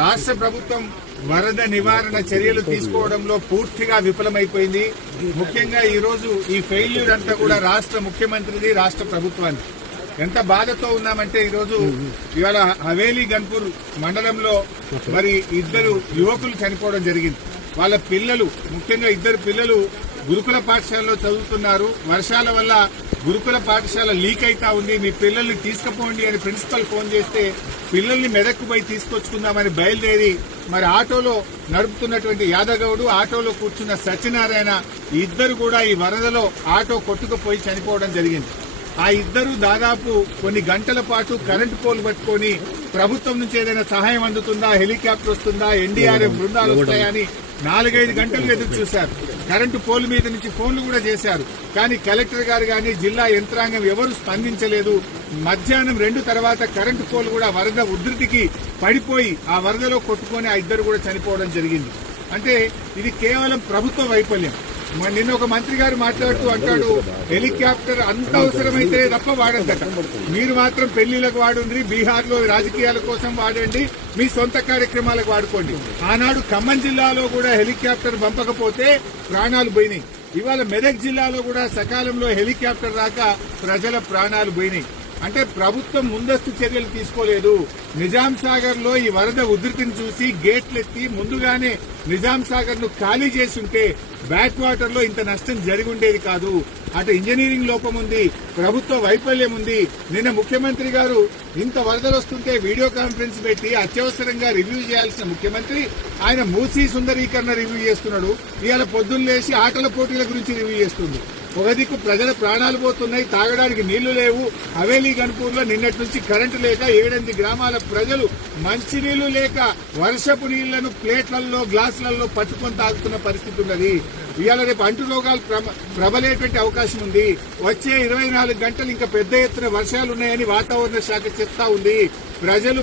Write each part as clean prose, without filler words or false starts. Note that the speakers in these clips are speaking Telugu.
రాష్ట్ర ప్రభుత్వం వరద నివారణ చర్యలు తీసుకోవడంలో పూర్తిగా విఫలమైపోయింది. ముఖ్యంగా ఈ రోజు ఈ ఫెయిల్యూర్ అంతా కూడా రాష్ట్ర ముఖ్యమంత్రిది, రాష్ట్ర ప్రభుత్వాన్ని. ఎంత బాధతో ఉన్నామంటే ఈరోజు ఇవాళ హవేలీ గన్పూర్ మండలంలో మరి ఇద్దరు యువకులు చనిపోవడం జరిగింది. వాళ్ళ పిల్లలు, ముఖ్యంగా ఇద్దరు పిల్లలు గురుకుల పాఠశాలలో చదువుతున్నారు. వర్షాల వల్ల గురుకుల పాఠశాల లీక్ అయితా ఉంది, మీ పిల్లల్ని తీసుకుపోండి అని ప్రిన్సిపల్ ఫోన్ చేస్తే పిల్లల్ని మెదక్కు పోయి తీసుకొచ్చుకుందామని బయలుదేరి మరి ఆటోలో నడుపుతున్నటువంటి యాదగౌడు, ఆటోలో కూర్చున్న సత్యనారాయణ ఇద్దరు కూడా ఈ వరదలో ఆటో కొట్టుకుపోయి చనిపోవడం జరిగింది. ఆ ఇద్దరు దాదాపు కొన్ని గంటల పాటు కరెంటు పోల్ పట్టుకొని ప్రభుత్వం నుంచి ఏదైనా సహాయం అందుతుందా, హెలికాప్టర్ వస్తుందా, ఎన్డీఆర్ఎఫ్ బృందాలు వస్తాయా అని 4-5 గంటలు ఎదురు చూశారు. కరెంటు పోల్ మీద నుంచి ఫోన్లు కూడా చేశారు. కానీ కలెక్టర్ గారు గాని జిల్లా యంత్రాంగం ఎవరు స్పందించలేదు. మధ్యాహ్నం 2 తర్వాత కరెంటు పోల్ కూడా వరద ఉధృతికి పడిపోయి ఆ వరదలో కొట్టుకొని ఆ ఇద్దరు కూడా చనిపోవడం జరిగింది. అంటే ఇది కేవలం ప్రభుత్వ వైఫల్యం. నిన్న ఒక మంత్రి గారు మాట్లాడుతూ అంటాడు, హెలికాప్టర్ అంత అవసరమైతే తప్ప వాడద్దట, మీరు మాత్రం పెళ్లిలకు వాడుండ్రి, బీహార్ లో రాజకీయాల కోసం వాడండి, మీ సొంత కార్యక్రమాలకు వాడుకోండి. ఆనాడు ఖమ్మం జిల్లాలో కూడా హెలికాప్టర్ పంపకపోతే ప్రాణాలు పోయినాయి. ఇవాళ మెదక్ జిల్లాలో కూడా సకాలంలో హెలికాప్టర్ రాక ప్రజల ప్రాణాలు పోయినాయి. అంటే ప్రభుత్వం ముందస్తు చర్యలు తీసుకోలేదు. నిజాం సాగర్ లో ఈ వరద ఉధృతిని చూసి గేట్లెత్తి ముందుగానే నిజాం సాగర్ ను ఖాళీ చేసి ఉంటే బ్యాక్ వాటర్ లో ఇంత నష్టం జరిగి ఉండేది కాదు. అటు ఇంజనీరింగ్ లోపం ఉంది, ప్రభుత్వ వైఫల్యం ఉంది. నిన్న ముఖ్యమంత్రి గారు ఇంత వరదలు వస్తుంటే వీడియో కాన్ఫరెన్స్ పెట్టి అత్యవసరంగా రివ్యూ చేయాల్సిన ముఖ్యమంత్రి ఆయన మూసీ సుందరీకరణ రివ్యూ చేస్తున్నాడు. ఇవాళ పొద్దున్న లేచి ఆటల పోటీల గురించి రివ్యూ చేస్తుంది. ఒక దిక్కు ప్రజల ప్రాణాలు పోతున్నాయి, తాగడానికి నీళ్లు లేవు. హవేలీ గన్పూర్ లో నిన్నటి నుంచి కరెంటు లేక 7-8 గ్రామాల ప్రజలు మంచినీళ్లు లేక వర్షపు నీళ్లను ప్లేట్లలో, గ్లాసులలో పట్టుకొని తాగుతున్న పరిస్థితి ఉన్నది. ఇవాళ రేపు అంటు రోగాలు ప్రబలేటువంటి అవకాశం ఉంది. వచ్చే 24 గంటలు ఇంకా పెద్ద ఎత్తున వర్షాలున్నాయని వాతావరణ శాఖ చెప్తా ఉంది. ప్రజలు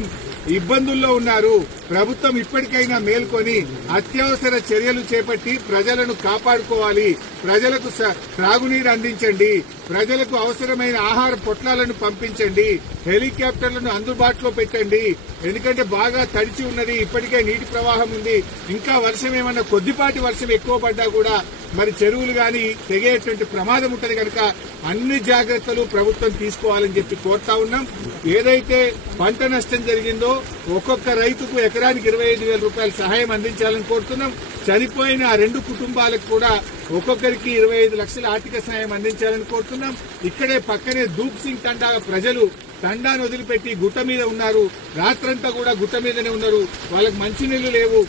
ఇబ్బందుల్లో ఉన్నారు. ప్రభుత్వం ఇప్పటికైనా మేల్కొని అత్యవసర చర్యలు చేపట్టి ప్రజలను కాపాడుకోవాలి. ప్రజలకు త్రాగునీరు అందించండి, ప్రజలకు అవసరమైన ఆహార పొట్లాలను పంపించండి, హెలికాప్టర్లను అందుబాటులో పెట్టండి. ఎందుకంటే బాగా తడిచి ఉన్నది, ఇప్పటికే నీటి ప్రవాహం ఉంది. ఇంకా వర్షం ఏమన్నా కొద్దిపాటి వర్షం ఎక్కువ పడ్డా కూడా మరి చెరువులు గాని తెగేటువంటి ప్రమాదం ఉంటది కనుక అన్ని జాగ్రత్తలు ప్రభుత్వం తీసుకోవాలని చెప్పి కోరుతా ఉన్నాం. ఏదైతే పంట నష్టం జరిగిందో ఒక్కొక్క రైతుకు ఎకరానికి 25,000 రూపాయల సహాయం అందించాలని కోరుతున్నాం. చనిపోయిన ఆ 2 కుటుంబాలకు కూడా ఒక్కొక్కరికి 25 లక్షల ఆర్థిక సహాయం అందించాలని కోరుతున్నాం. ఇక్కడే పక్కనే దూప్ సింగ్ తండా ప్రజలు తండాను వదిలిపెట్టి గుట్ట మీద ఉన్నారు. రాత్రంతా కూడా గుట్ట మీదనే ఉన్నారు. వాళ్ళకి మంచినీళ్లు లేవు.